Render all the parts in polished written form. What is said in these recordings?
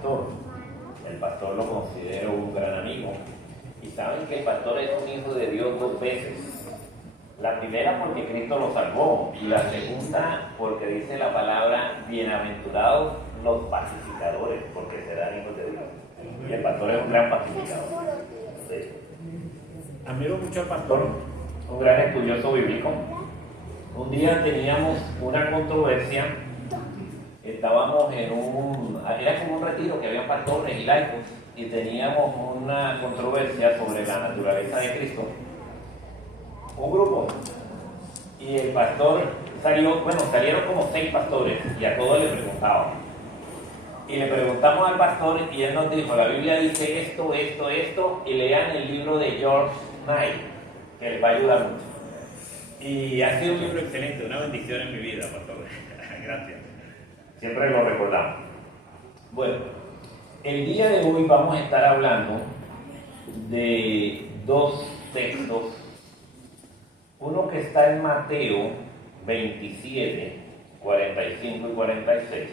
pastor. El pastor lo considero un gran amigo. Y saben que el pastor es un hijo de Dios dos veces. La primera porque Cristo lo salvó, y la segunda porque dice la palabra: bienaventurados los pacificadores, porque serán hijos de Dios. Y el pastor es un gran pacificador. Sí. Admiro mucho al pastor, un gran estudioso bíblico. Un día teníamos una controversia. Estábamos era como un retiro que había pastores y laicos, y teníamos una controversia sobre la naturaleza de Cristo. Un grupo, y el pastor salieron como 6 pastores, y a todos le preguntaban. Y le preguntamos al pastor, y él nos dijo: la Biblia dice esto, esto, esto, y lean el libro de George Knight, que les va a ayudar mucho. Y ha sido un libro excelente, una bendición en mi vida, pastor. Gracias. Siempre lo recordamos. Bueno, el día de hoy vamos a estar hablando de 2 textos. Uno que está en Mateo 27, 45 y 46.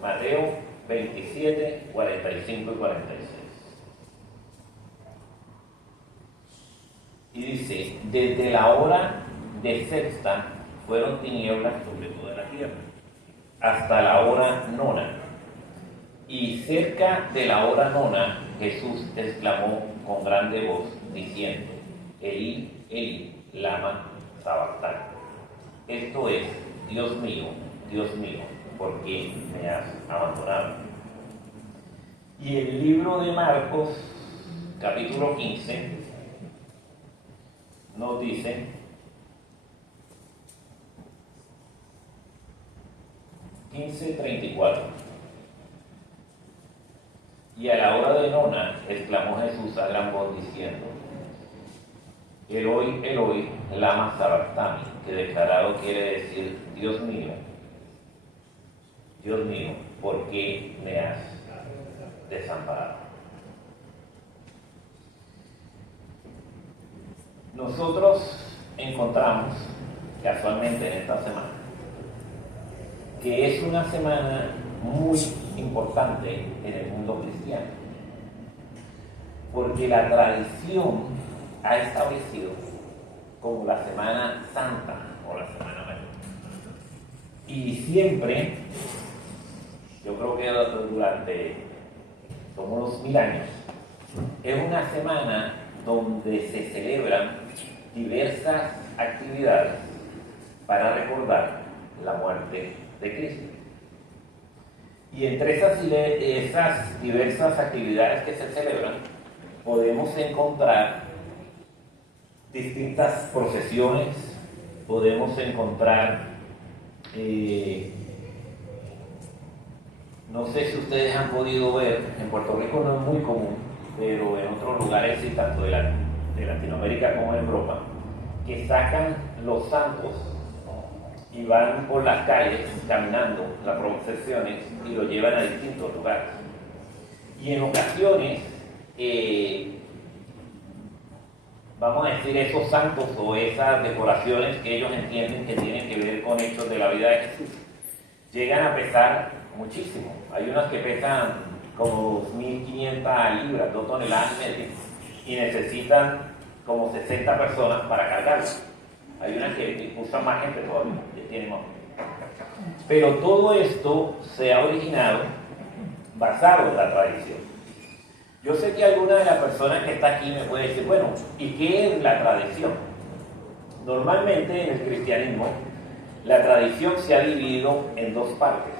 Mateo 27, 45 y 46. Y dice: desde la hora de sexta fueron tinieblas sobre toda la tierra, hasta la hora nona. Y cerca de la hora nona, Jesús exclamó con grande voz, diciendo: Elí, Elí, lama sabactani. Esto es: Dios mío, ¿por qué me has abandonado? Y el libro de Marcos, capítulo 15, nos dice: 15:34. Y a la hora de nona exclamó Jesús a gran voz diciendo: Eloi, Eloi, lama sabactani, que declarado quiere decir: Dios mío, ¿por qué me has desamparado? Nosotros encontramos casualmente en esta semana que es una semana muy importante en el mundo cristiano, porque la tradición ha establecido como la Semana Santa o la Semana Mayor. Y siempre, yo creo que durante como unos 1000 años, es una semana donde se celebran diversas actividades para recordar la muerte de Cristo. Y entre esas diversas actividades que se celebran, podemos encontrar distintas procesiones, podemos encontrar, no sé si ustedes han podido ver, en Puerto Rico no es muy común, pero en otros lugares sí, tanto de Latinoamérica como en Europa, que sacan los santos y van por las calles caminando las procesiones y lo llevan a distintos lugares. Y en ocasiones, vamos a decir, esos santos o esas decoraciones que ellos entienden que tienen que ver con hechos de la vida de Jesús, llegan a pesar muchísimo. Hay unas que pesan como 2.500 libras, 2 toneladas y media, y necesitan como 60 personas para cargarlas. Hay unas que usan más gente todavía, que tienen más. Pero todo esto se ha originado basado en la tradición. Yo sé que alguna de las personas que está aquí me puede decir: bueno, ¿y qué es la tradición? Normalmente en el cristianismo, la tradición se ha dividido en 2 partes.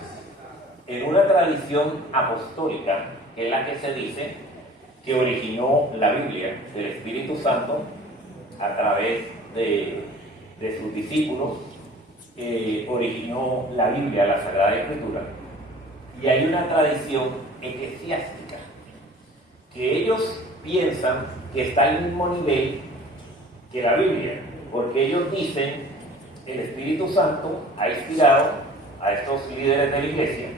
En una tradición apostólica, que es la que se dice que originó la Biblia, del Espíritu Santo, a través de sus discípulos, originó la Biblia, la Sagrada Escritura. Y hay una tradición eclesiástica, que ellos piensan que está al mismo nivel que la Biblia, porque ellos dicen: el Espíritu Santo ha inspirado a estos líderes de la iglesia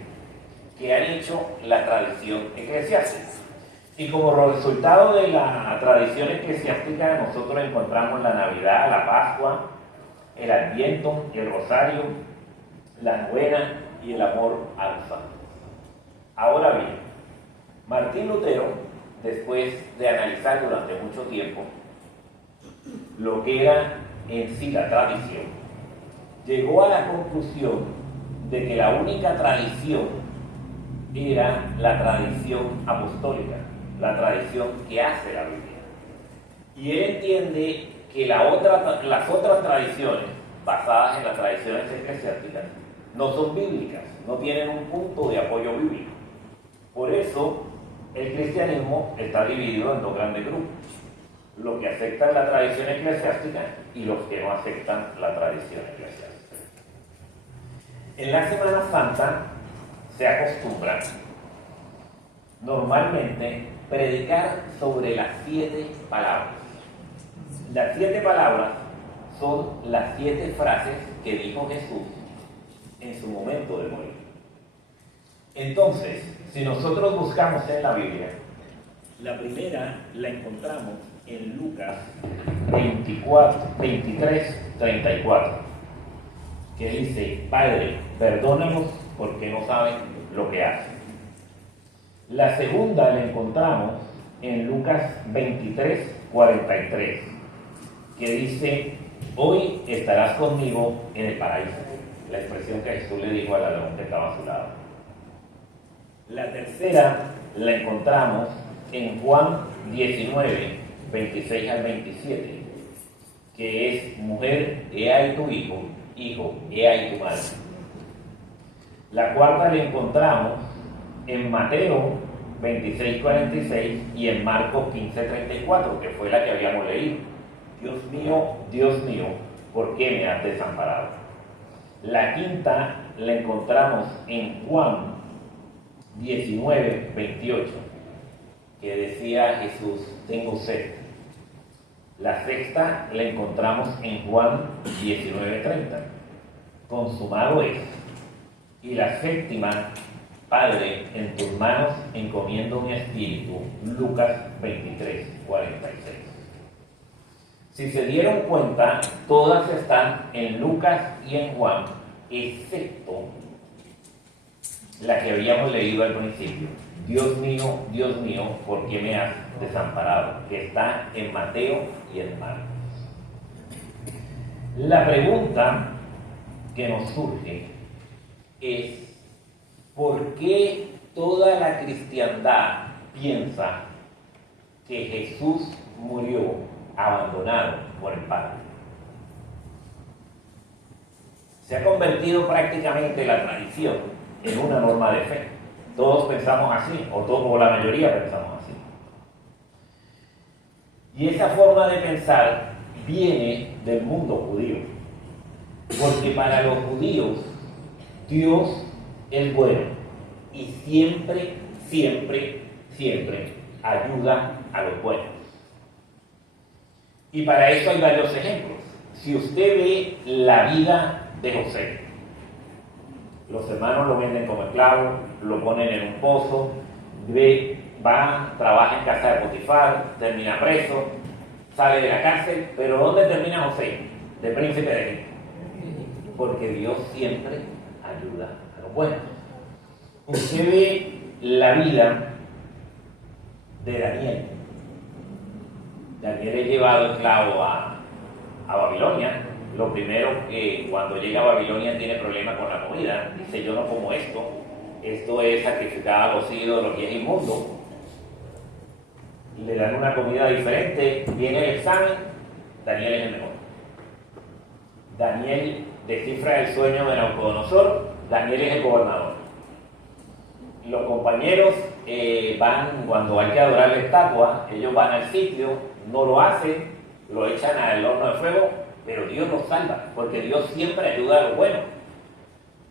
que han hecho la tradición eclesiástica. Y como resultado de la tradición eclesiástica, nosotros encontramos la Navidad, la Pascua, el Adviento, el Rosario, la Novena, y el amor a los santos. Ahora bien, Martín Lutero, después de analizar durante mucho tiempo lo que era en sí la tradición, llegó a la conclusión de que la única tradición era la tradición apostólica, la tradición que hace la Biblia. Y él entiende que las otras tradiciones, basadas en las tradiciones eclesiásticas, no son bíblicas, no tienen un punto de apoyo bíblico. Por eso, el cristianismo está dividido en dos grandes grupos: los que aceptan la tradición eclesiástica y los que no aceptan la tradición eclesiástica. En la Semana Santa se acostumbra normalmente predicar sobre las 7 palabras. Las 7 palabras son las 7 frases que dijo Jesús en su momento de morir. Entonces, si nosotros buscamos en la Biblia, la primera la encontramos en Lucas 23:34, que dice: Padre, perdónanos porque no saben lo que hacen. La segunda la encontramos en Lucas 23:43, que dice: hoy estarás conmigo en el paraíso. La expresión que Jesús le dijo al ladrón que estaba a su lado. La tercera la encontramos en Juan 19:26 al 27, que es: mujer, he ahí tu hijo, hijo, he ahí tu madre. La cuarta la encontramos en Mateo 26:46 y en Marcos 15:34, que fue la que habíamos leído. Dios mío, ¿por qué me has desamparado? La quinta la encontramos en Juan 19:28, que decía Jesús: tengo sed. La sexta la encontramos en Juan 19:30, consumado es. Y la séptima: Padre, en tus manos encomiendo mi espíritu, Lucas 23:46. Si se dieron cuenta, todas están en Lucas y en Juan, excepto la que habíamos leído al principio: Dios mío, ¿por qué me has desamparado?, que está en Mateo y en Marcos. La pregunta que nos surge es: ¿por qué toda la cristiandad piensa que Jesús murió abandonado por el Padre? Se ha convertido prácticamente la tradición en una norma de fe. Todos pensamos así, o la mayoría pensamos así. Y esa forma de pensar viene del mundo judío, porque para los judíos Dios es bueno y siempre ayuda a los buenos. Y para eso hay varios ejemplos. Si usted ve la vida de José, los hermanos lo venden como esclavo, lo ponen en un pozo, trabaja en casa de Potifar, termina preso, sale de la cárcel, pero ¿dónde termina José? De príncipe de Egipto. Porque Dios siempre ayuda a los buenos. Usted ve la vida de Daniel. Daniel es llevado esclavo a Babilonia. Lo primero que cuando llega a Babilonia tiene problemas con la comida. Dice: yo no como esto es sacrificado a los ídolos y es inmundo. Le dan una comida diferente, viene el examen, Daniel es el mejor. Daniel descifra el sueño de Nabucodonosor, Daniel es el gobernador. Los compañeros cuando hay que adorar la estatua, ellos van al sitio, no lo hacen, lo echan al horno de fuego, pero Dios los salva, porque Dios siempre ayuda a los buenos.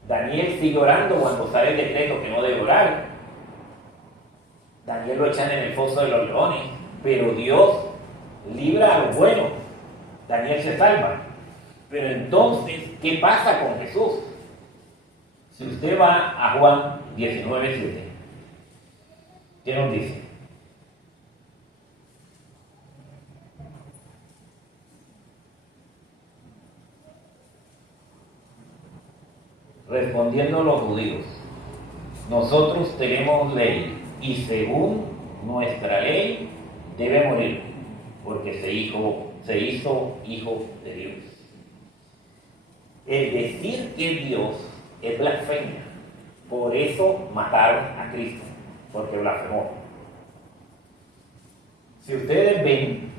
Daniel sigue orando cuando sale el decreto que no debe orar. Daniel lo echan en el foso de los leones, pero Dios libra a los buenos. Daniel se salva. Pero entonces, ¿qué pasa con Jesús? Si usted va a Juan 19:7, ¿qué nos dice? Respondiendo los judíos: nosotros tenemos ley, y según nuestra ley debe morir, porque se hizo hijo de Dios. El decir que es Dios es blasfemia. Por eso mataron a Cristo, porque blasfemó. Si ustedes ven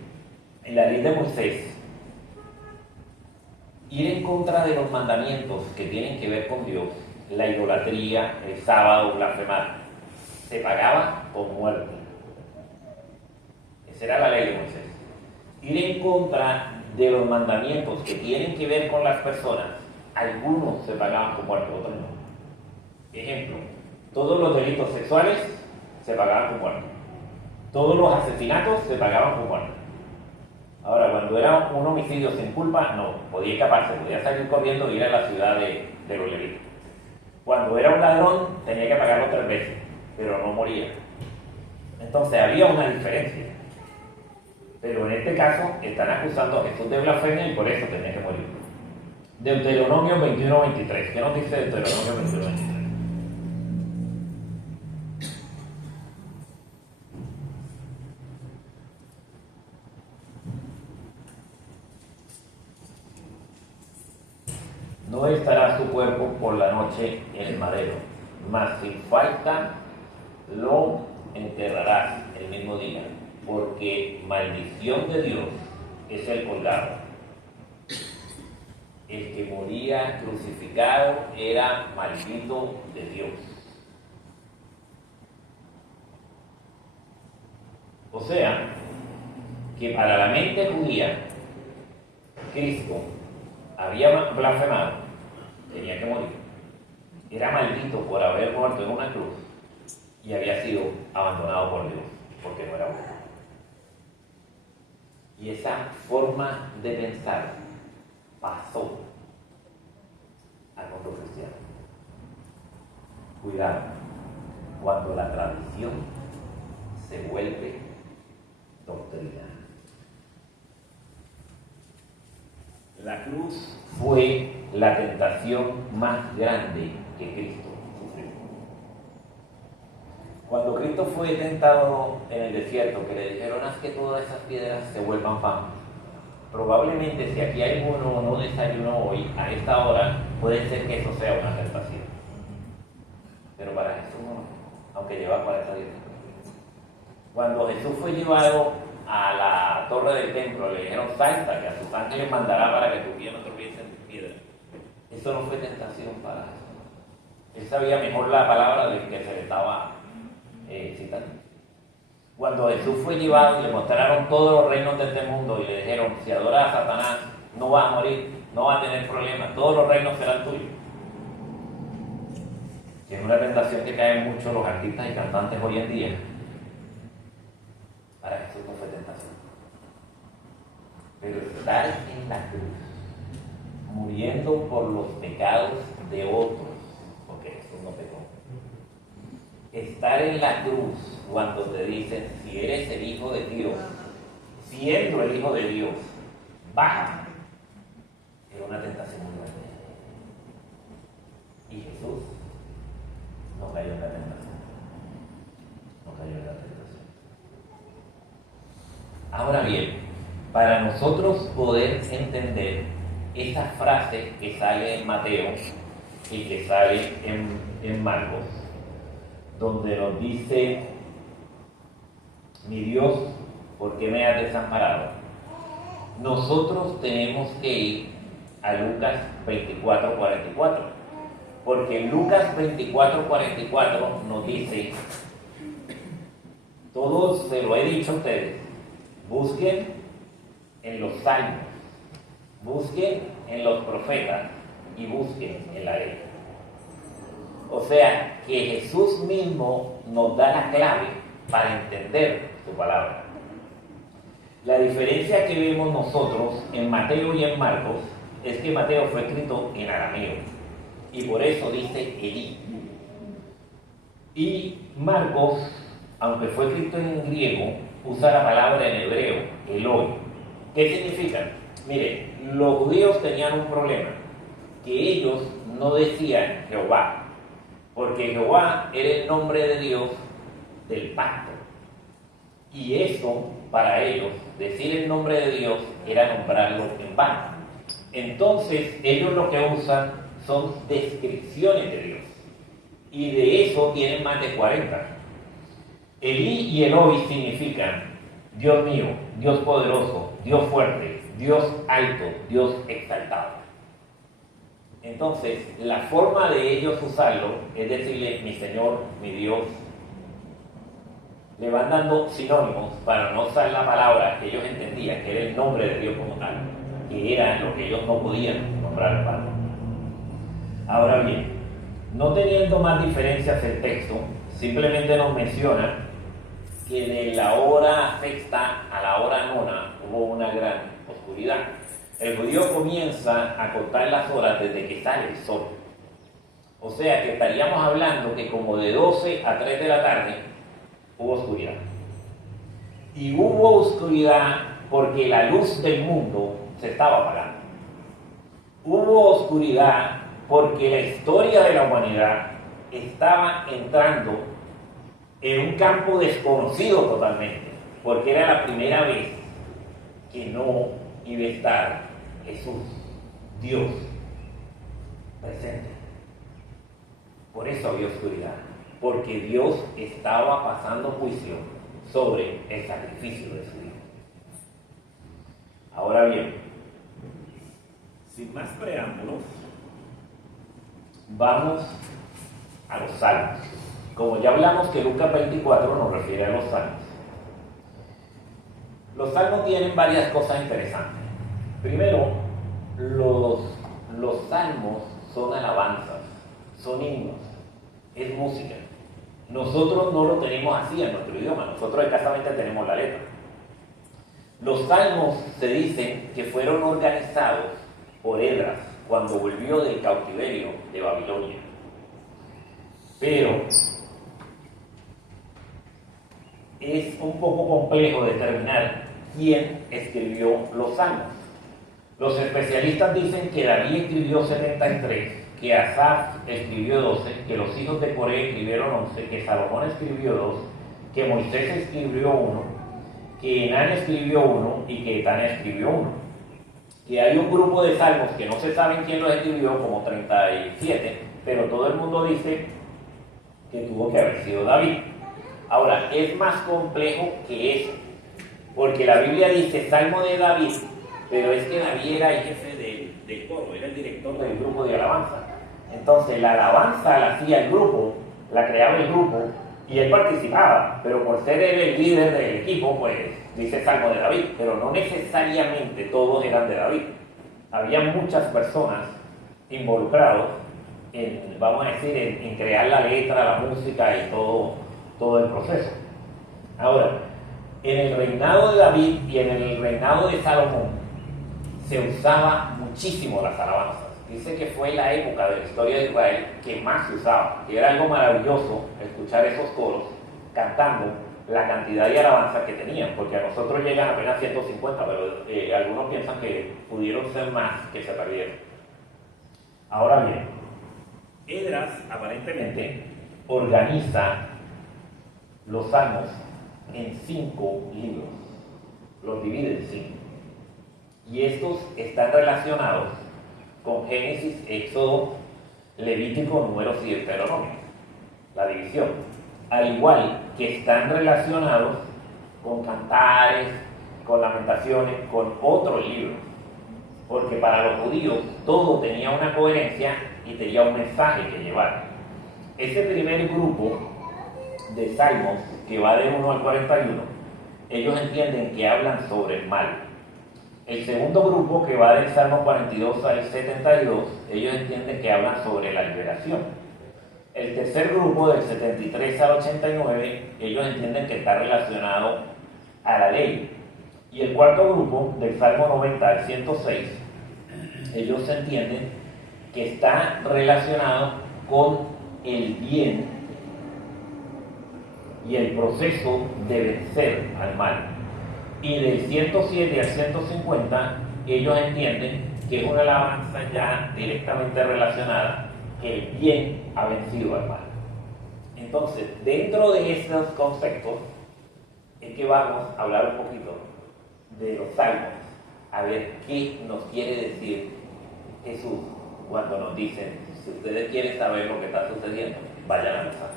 en la ley de Moisés, ir en contra de los mandamientos que tienen que ver con Dios, la idolatría, el sábado, blasfemar, se pagaba con muerte. Esa era la ley de Moisés. Ir en contra de los mandamientos que tienen que ver con las personas, algunos se pagaban con muerte, otros no. Ejemplo, todos los delitos sexuales se pagaban con muerte. Todos los asesinatos se pagaban con muerte. Ahora, cuando era un homicidio sin culpa, no, podía escaparse, podía salir corriendo y ir a la ciudad de los levitas. Cuando era un ladrón, tenía que pagarlo 3 veces, pero no moría. Entonces había una diferencia. Pero en este caso, están acusando a Jesús de blasfemia y por eso tenía que morir. Deuteronomio 21:23. ¿Qué nos dice Deuteronomio 21:23? No estará su cuerpo por la noche en el madero, mas sin falta lo enterrarás el mismo día, porque maldición de Dios es el colgado. El que moría crucificado era maldito de Dios. O sea, que para la mente judía, Cristo había blasfemado, tenía que morir. Era maldito por haber muerto en una cruz y había sido abandonado por Dios, porque no era bueno. Y esa forma de pensar pasó al mundo cristiano. Cuidado, cuando la tradición se vuelve doctrina. La cruz fue la tentación más grande que Cristo sufrió. Cuando Cristo fue tentado en el desierto, que le dijeron: haz que todas esas piedras se vuelvan pan. Probablemente si aquí hay uno no desayunó hoy, a esta hora, puede ser que eso sea una tentación. Pero para Jesús no, aunque lleva 40 días. Cuando Jesús fue llevado a la torre del templo, le dijeron: salta, que a tus ángeles mandará para que tu pie no tropiece en piedra. Eso no fue tentación para Jesús. Él sabía mejor la palabra del que se le estaba citando. Cuando Jesús fue llevado y le mostraron todos los reinos de este mundo y le dijeron: si adoras a Satanás, no vas a morir, no vas a tener problemas, todos los reinos serán tuyos. Que es una tentación que caen mucho los artistas y cantantes hoy en día. Para Jesús no fue tentación. Pero estar en la cruz, muriendo por los pecados de otros, porque Jesús no pecó. Estar en la cruz cuando te dicen: si eres el Hijo de Dios, siendo el Hijo de Dios, baja. Era una tentación muy grande. Y Jesús no cayó en la tentación. No cayó en la tentación. Ahora bien, para nosotros poder entender esa frase que sale en Mateo y que sale en Marcos, donde nos dice: mi Dios, ¿por qué me has desamparado? Nosotros tenemos que ir a Lucas 24:44, porque en Lucas 24:44 nos dice: todos se lo he dicho a ustedes, busquen en los salmos, busquen en los profetas y busquen en la ley. O sea, que Jesús mismo nos da la clave para entender su palabra. La diferencia que vemos nosotros en Mateo y en Marcos es que Mateo fue escrito en arameo y por eso dice Elí. Y Marcos, aunque fue escrito en griego, usa la palabra en hebreo, Eloi. ¿Qué significa? Mire, los judíos tenían un problema, que ellos no decían Jehová, porque Jehová era el nombre de Dios del pacto. Y eso, para ellos, decir el nombre de Dios era nombrarlo en vano. Entonces, ellos lo que usan son descripciones de Dios. Y de eso tienen más de 40. Elí y Eloi significan Dios mío, Dios poderoso, Dios fuerte, Dios alto, Dios exaltado. Entonces, la forma de ellos usarlo es decirle mi Señor, mi Dios. Le van dando sinónimos para no usar la palabra que ellos entendían, que era el nombre de Dios como tal, que era lo que ellos no podían nombrar al Padre. Ahora bien, no teniendo más diferencias el texto, simplemente nos menciona que de la hora sexta a la hora nona hubo una gran oscuridad. El judío comienza a contar las horas desde que sale el sol. O sea que estaríamos hablando que como de 12 a 3 de la tarde hubo oscuridad. Y hubo oscuridad porque la luz del mundo se estaba apagando. Hubo oscuridad porque la historia de la humanidad estaba entrando en un campo desconocido totalmente, porque era la primera vez que no iba a estar Jesús, Dios, presente. Por eso había oscuridad, porque Dios estaba pasando juicio sobre el sacrificio de su Hijo. Ahora bien, sin más preámbulos, vamos a los salmos. Como ya hablamos que Lucas 24 nos refiere a los salmos. Los salmos tienen varias cosas interesantes. Primero, los salmos son alabanzas, son himnos, es música. Nosotros no lo tenemos así en nuestro idioma, nosotros escasamente tenemos la letra. Los salmos se dicen que fueron organizados por Esdras cuando volvió del cautiverio de Babilonia. Pero es un poco complejo determinar quién escribió los salmos. Los especialistas dicen que David escribió 73, que Asaf escribió 12, que los hijos de Coré escribieron 11, que Salomón escribió 2, que Moisés escribió 1, que Enán escribió 1 y que Etán escribió 1. Que hay un grupo de salmos que no se saben quién los escribió, como 37, pero todo el mundo dice que tuvo que haber sido David. Ahora, es más complejo que eso, porque la Biblia dice Salmo de David, pero es que David era el jefe del coro, era el director del grupo de alabanza. Entonces, la alabanza la hacía el grupo, la creaba el grupo, y él participaba, pero por ser él el líder del equipo, pues dice Salmo de David, pero no necesariamente todos eran de David. Había muchas personas involucradas en, vamos a decir, en crear la letra, la música y todo el proceso. Ahora, en el reinado de David y en el reinado de Salomón se usaba muchísimo las alabanzas. Dice que fue la época de la historia de Israel que más se usaba, que era algo maravilloso escuchar esos coros cantando la cantidad de alabanza que tenían, porque a nosotros llegan apenas 150, pero algunos piensan que pudieron ser más que se perdieron. Ahora bien, Esdras aparentemente organiza los salmos en 5 libros, los divide en 5, y estos están relacionados con Génesis, Éxodo, Levítico, Números y Deuteronomio, la división, al igual que están relacionados con Cantares, con Lamentaciones, con otros libros, porque para los judíos todo tenía una coherencia y tenía un mensaje que llevar. Ese primer grupo de salmos, que va de 1 al 41, ellos entienden que hablan sobre el mal. El segundo grupo, que va del Salmo 42 al 72, ellos entienden que hablan sobre la liberación. El tercer grupo, del 73 al 89, ellos entienden que está relacionado a la ley. Y el cuarto grupo, del Salmo 90 al 106, ellos entienden que está relacionado con el bien y el proceso de vencer al mal. Y del 107 al 150, ellos entienden que es una alabanza ya directamente relacionada, que el bien ha vencido al mal. Entonces, dentro de esos conceptos, es que vamos a hablar un poquito de los salmos, a ver qué nos quiere decir Jesús cuando nos dicen, si ustedes quieren saber lo que está sucediendo, vayan a los salmos.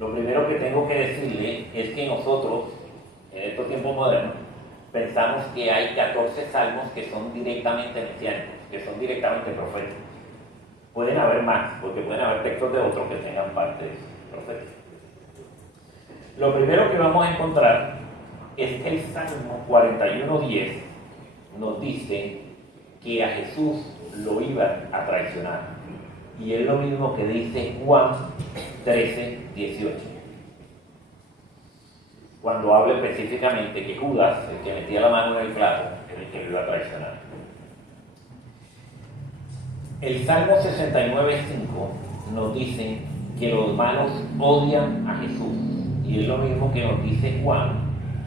Lo primero que tengo que decirle es que nosotros, en estos tiempos modernos, pensamos que hay 14 salmos que son directamente mesiánicos, que son directamente proféticos. Pueden haber más, porque pueden haber textos de otros que tengan partes proféticas. Lo primero que vamos a encontrar es que el Salmo 41:10 nos dice que a Jesús lo iban a traicionar. Y es lo mismo que dice Juan 13:18. Cuando habla específicamente que Judas, el que metía la mano en el plato, era el que lo iba a traicionar. El Salmo 69:5 nos dice que los malos odian a Jesús. Y es lo mismo que nos dice Juan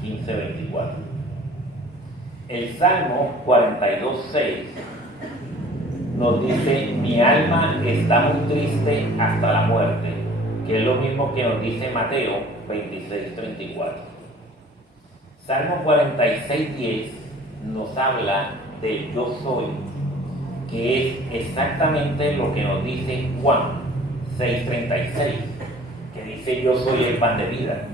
15:24. El Salmo 42:6 nos dice, mi alma está muy triste hasta la muerte, que es lo mismo que nos dice Mateo 26:34. Salmo 46:10 nos habla del yo soy, que es exactamente lo que nos dice Juan 6:36, que dice yo soy el pan de vida.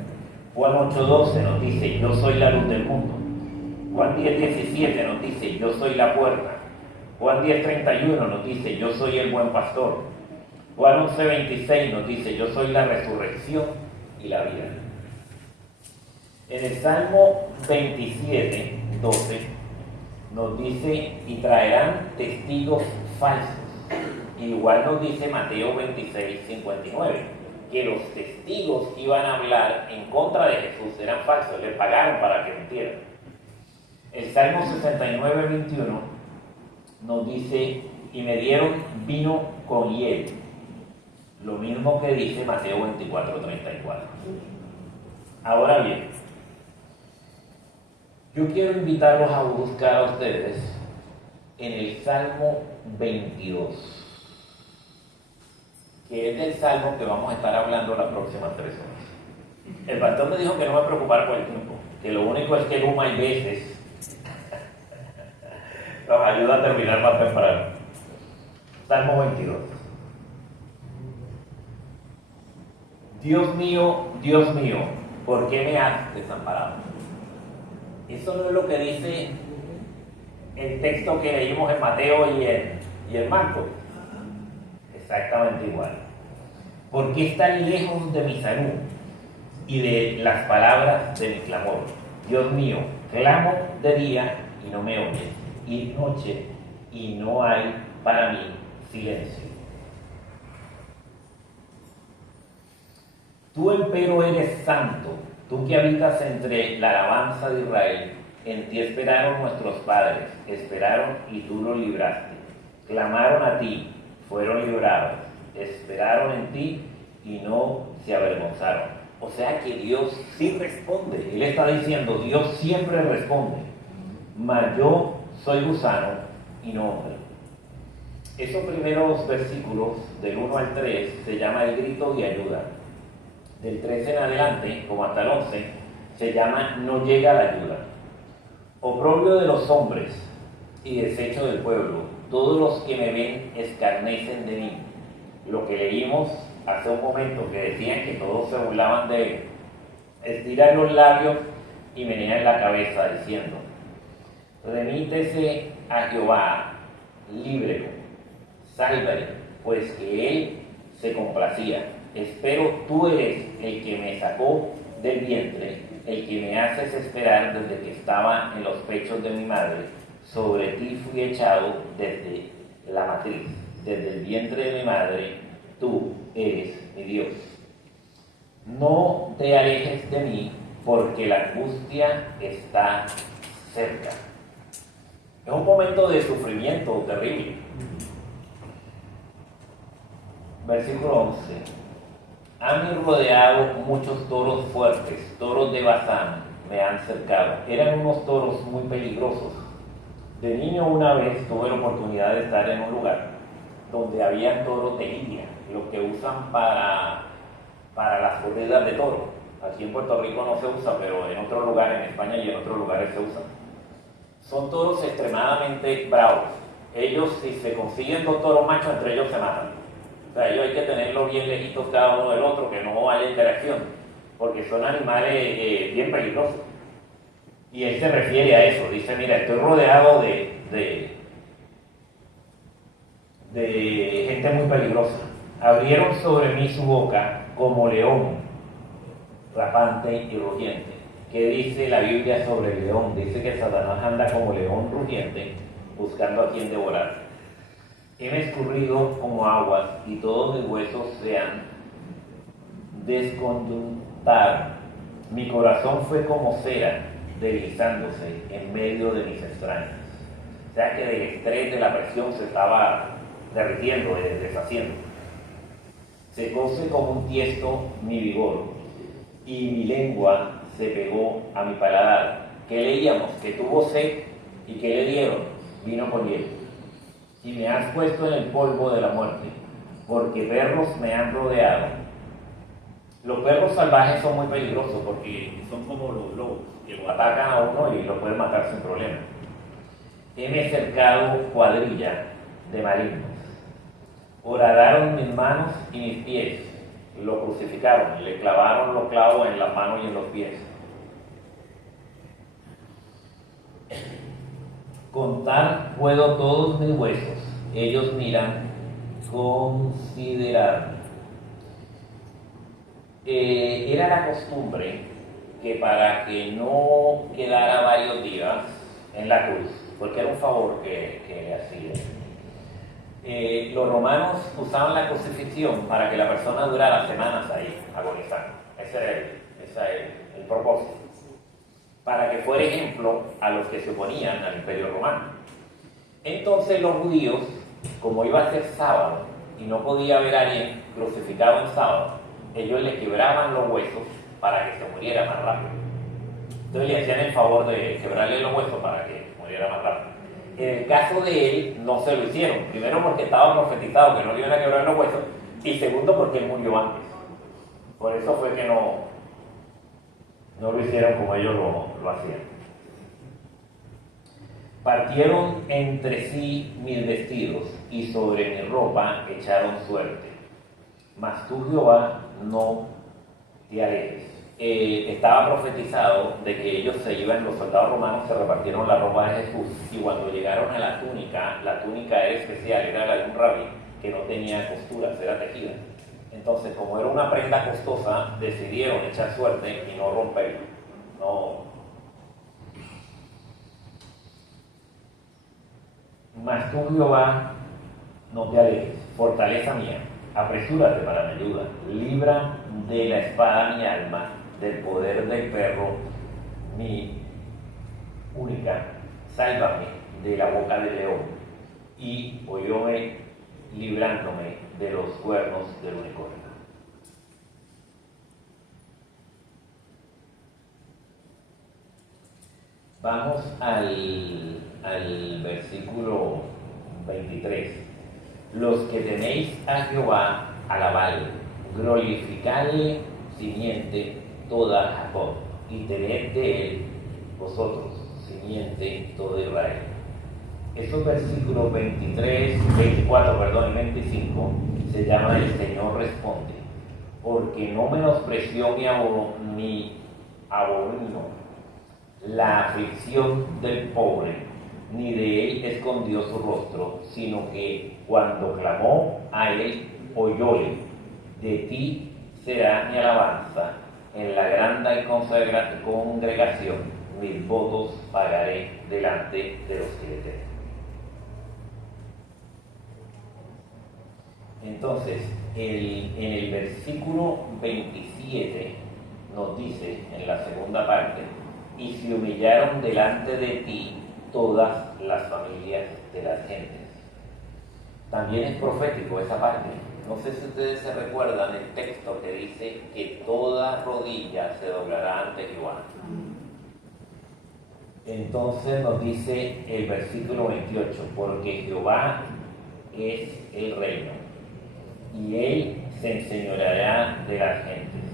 Juan 8:12 nos dice yo soy la luz del mundo. Juan 10:17 nos dice yo soy la puerta. Juan 10:31 nos dice yo soy el buen pastor. Juan 11:26 nos dice yo soy la resurrección y la vida. En el Salmo 27:12 nos dice y traerán testigos falsos. Igual nos dice Mateo 26:59 que los testigos que iban a hablar en contra de Jesús eran falsos, le pagaron para que mintieran. El Salmo 69:21 nos dice y me dieron vino con hiel, lo mismo que dice Mateo 24:34. Ahora bien, yo quiero invitarlos a buscar a ustedes en el Salmo 22, que es el salmo que vamos a estar hablando las próximas 3 horas. El pastor me dijo que no me preocupara por el tiempo, que lo único es que Luma hay veces nos ayuda a terminar más temprano. Salmo 22. Dios mío, ¿por qué me has desamparado? Eso no es lo que dice el texto que leímos en Mateo y en Marcos. Exactamente igual. ¿Por qué están lejos de mi salud y de las palabras de mi clamor? Dios mío, clamo de día y no me oyes, y de noche y no hay para mí silencio. Tú empero eres santo, tú que habitas entre la alabanza de Israel. En ti esperaron nuestros padres, esperaron y tú los libraste. Clamaron a ti, fueron librados, esperaron en ti y no se avergonzaron. O sea que Dios sí responde. Él está diciendo, Dios siempre responde. Mas yo soy gusano y no hombre. Esos primeros versículos, del 1 al 3, se llama el grito de ayuda. Del 13 en adelante, como hasta el 11, se llama no llega la ayuda. Oprobio de los hombres y desecho del pueblo, todos los que me ven escarnecen de mí. Lo que leímos hace un momento, que decían que todos se burlaban de él. Estiran los labios y menean la cabeza diciendo, remítese a Jehová, líbrelo, sálvale, pues que él se complacía. Espero, tú eres el que me sacó del vientre, el que me haces esperar desde que estaba en los pechos de mi madre. Sobre ti fui echado desde la matriz, desde el vientre de mi madre, tú eres mi Dios. No te alejes de mí, porque la angustia está cerca. Es un momento de sufrimiento terrible. Versículo 11. Han rodeado muchos toros fuertes, toros de Basán me han cercado. Eran unos toros muy peligrosos. De niño una vez tuve la oportunidad de estar en un lugar donde había toros de lidia, lo que usan para las corridas de toros. Aquí en Puerto Rico no se usa, pero en otros lugares, en España y en otros lugares se usan. Son toros extremadamente bravos. Ellos, si se consiguen dos toros machos, entre ellos se matan. O sea, ellos hay que tenerlos bien lejitos cada uno del otro, que no haya interacción, porque son animales bien peligrosos. Y él se refiere a eso, dice, mira, estoy rodeado de gente muy peligrosa. Abrieron sobre mí su boca como león, rapante y rugiente. ¿Qué dice la Biblia sobre el león? Dice que Satanás anda como león rugiente, buscando a quien devorar. Heme escurrido como aguas y todos mis huesos se han desconjuntado. Mi corazón fue como cera deslizándose en medio de mis extraños. O sea que del estrés, de la presión, se estaba derritiendo, deshaciendo. Secóse como un tiesto mi vigor y mi lengua se pegó a mi paladar. ¿Qué leíamos? Que tuvo sed y que le dieron vino con hielo. Y me has puesto en el polvo de la muerte, porque perros me han rodeado. Los perros salvajes son muy peligrosos porque son como los lobos, que lo atacan a uno y lo pueden matar sin problema. Heme cercado cuadrilla de malignos. Horadaron mis manos y mis pies. Lo crucificaron, le clavaron los clavos en las manos y en los pies. Contar puedo todos mis huesos, ellos miran, considerar. Era la costumbre que para que no quedara varios días en la cruz, porque era un favor que le hacían, los romanos usaban la crucifixión para que la persona durara semanas ahí, agonizando. Ese era el propósito. Para que fuera ejemplo a los que se oponían al Imperio Romano. Entonces los judíos, como iba a ser sábado y no podía haber a alguien crucificado en sábado, ellos le quebraban los huesos para que se muriera más rápido. Entonces le hacían el favor de quebrarle los huesos para que muriera más rápido. En el caso de él no se lo hicieron, primero porque estaba profetizado que no le iban a quebrar los huesos, y segundo porque él murió antes. Por eso fue que no lo hicieron como ellos lo hacían. Partieron entre sí mis vestidos y sobre mi ropa echaron suerte. Mas tú, Jehová, no te alejes. Estaba profetizado de que ellos se iban, los soldados romanos se repartieron la ropa de Jesús, y cuando llegaron a la túnica era especial, era la de un rabí que no tenía costuras, era tejida. Entonces, como era una prenda costosa, decidieron echar suerte y no romperlo. Mas tú, Jehová, no te alejes, fortaleza mía, apresúrate para mi ayuda, libra de la espada mi alma, del poder del perro mi única, sálvame de la boca del león, y oyóme librándome de los cuernos del unicornio. Vamos al versículo 23. Los que teméis a Jehová, alabadle, glorificadle simiente toda Jacob, y tened de él vosotros simiente todo Israel. Esos versículos 24 y 25 se llama El Señor responde, porque no menospreció mi abominio la aflicción del pobre, ni de él escondió su rostro, sino que cuando clamó a él, oyóle. De ti será mi alabanza, en la grande congregación, mis votos pagaré delante de los que le temen. Entonces, en el versículo 27 nos dice, en la segunda parte, y se humillaron delante de ti todas las familias de las gentes. También es profético esa parte. No sé si ustedes se recuerdan el texto que dice que toda rodilla se doblará ante Jehová. Entonces nos dice el versículo 28, porque Jehová es el reino, y él se enseñoreará de las gentes.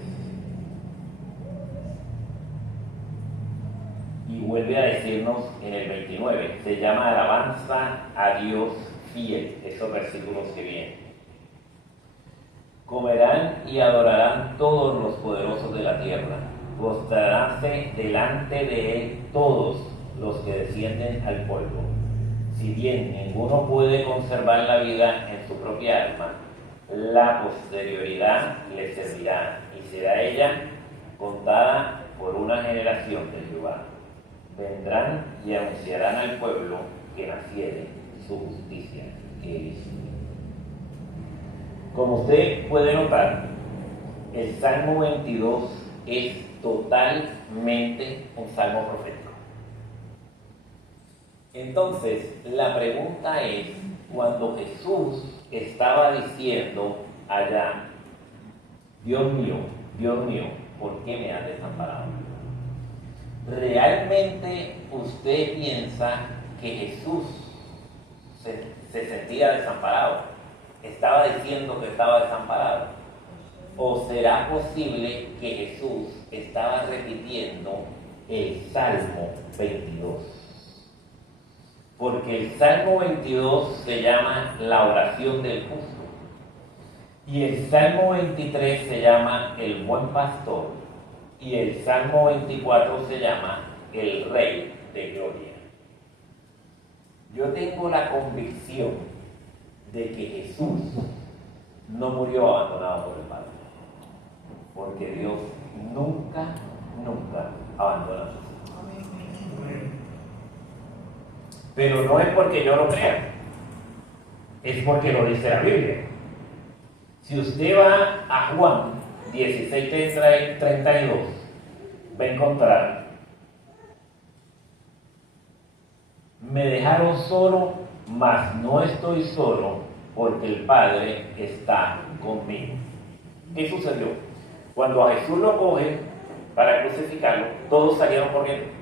Y vuelve a decirnos en el 29, se llama alabanza a Dios fiel, esos versículos que vienen. Comerán y adorarán todos los poderosos de la tierra, postraránse delante de él todos los que descienden al polvo. Si bien ninguno puede conservar la vida en su propia alma, la posterioridad le servirá, y será ella contada por una generación de Jehová. Vendrán y anunciarán al pueblo que naciere su justicia, que es. Como usted puede notar, el Salmo 22 es totalmente un salmo profético. Entonces, la pregunta es, cuando Jesús estaba diciendo allá, Dios mío, ¿por qué me has desamparado? ¿Realmente usted piensa que Jesús se sentía desamparado? ¿Estaba diciendo que estaba desamparado? ¿O será posible que Jesús estaba repitiendo el Salmo 22? Porque el Salmo 22 se llama la oración del justo. Y el Salmo 23 se llama el buen pastor. Y el Salmo 24 se llama el Rey de Gloria. Yo tengo la convicción de que Jesús no murió abandonado por el Padre. Porque Dios nunca abandona a sus hijos. Pero no es porque yo lo crea, es porque lo dice la Biblia. Si usted va a Juan 16:32, va a encontrar: me dejaron solo, mas no estoy solo, porque el Padre está conmigo. ¿Qué sucedió? Cuando a Jesús lo cogen para crucificarlo, todos salieron corriendo.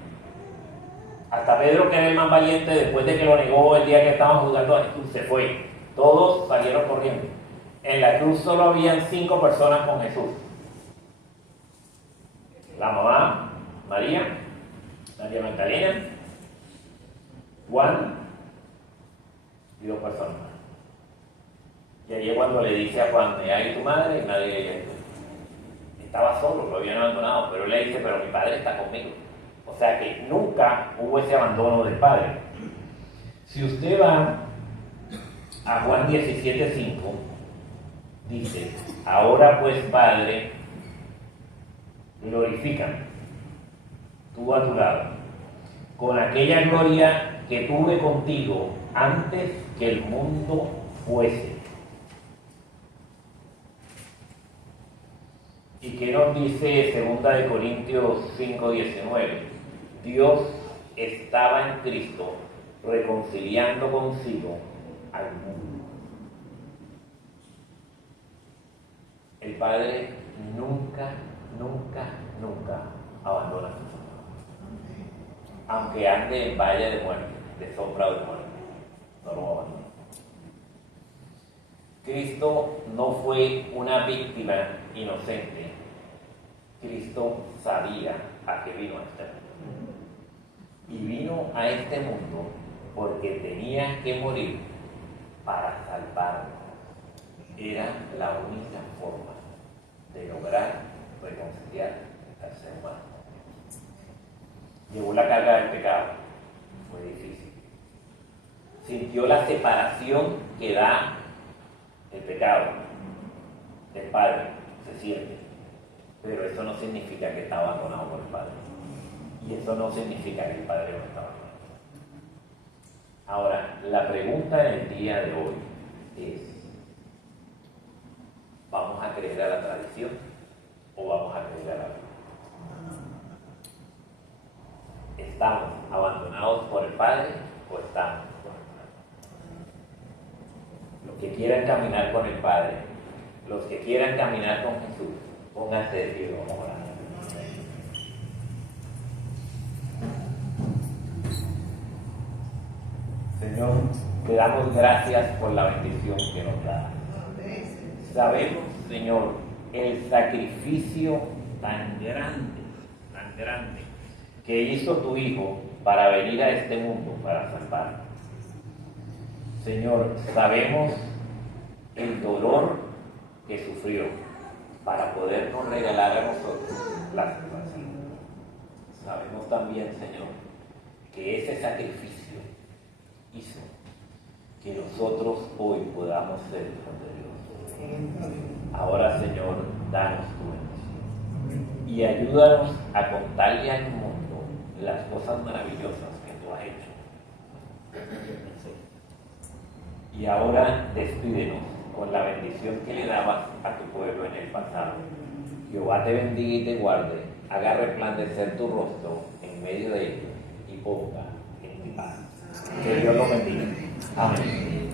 Hasta Pedro, que era el más valiente, después de que lo negó el día que estaban juzgando a Jesús, se fue. Todos salieron corriendo. En la cruz solo habían 5 personas con Jesús: la mamá, María Magdalena, Juan y 2 personas más. Y ahí es cuando le dice a Juan: ahí tu madre, y nadie le dice. Estaba solo, lo habían abandonado, pero él le dice: pero mi padre está conmigo. O sea que nunca hubo ese abandono del Padre. Si usted va a Juan 17:5, dice: ahora pues, Padre, glorifícame, tú a tu lado, con aquella gloria que tuve contigo antes que el mundo fuese. ¿Y qué nos dice 2 Corintios 5:19? Dios estaba en Cristo reconciliando consigo al mundo. El Padre nunca abandona a sus hijos. Aunque ande en valle de muerte, de sombra de muerte, no lo abandona. Cristo no fue una víctima inocente. Cristo sabía a qué vino a este mundo. Y vino a este mundo porque tenía que morir para salvarnos. Era la única forma de lograr reconciliar al ser humano. Llevó la carga del pecado, fue difícil. Sintió la separación que da el pecado del Padre, se siente. Pero eso no significa que está abandonado por el Padre. Y eso no significa que el Padre no está abandonado. Ahora, la pregunta en el día de hoy es: ¿vamos a creer a la tradición o vamos a creer a la Biblia? ¿Estamos abandonados por el Padre o estamos por el Padre? Los que quieran caminar con el Padre, los que quieran caminar con Jesús, pónganse de pie, vamos a orar. Señor, te damos gracias por la bendición que nos da. Sabemos, Señor, el sacrificio tan grande que hizo tu Hijo para venir a este mundo, para salvarnos. Señor, sabemos el dolor que sufrió para podernos regalar a nosotros la salvación. Sabemos también, Señor, que ese sacrificio hizo que nosotros hoy podamos ser hijos de Dios. Ahora, Señor, danos tu bendición y ayúdanos a contarle al mundo las cosas maravillosas que tú has hecho. Y ahora despídenos con la bendición que le dabas a tu pueblo en el pasado. Jehová te bendiga y te guarde, haga resplandecer tu rostro en medio de ellos y ponga en ti paz. Que Dios los bendiga. Amén.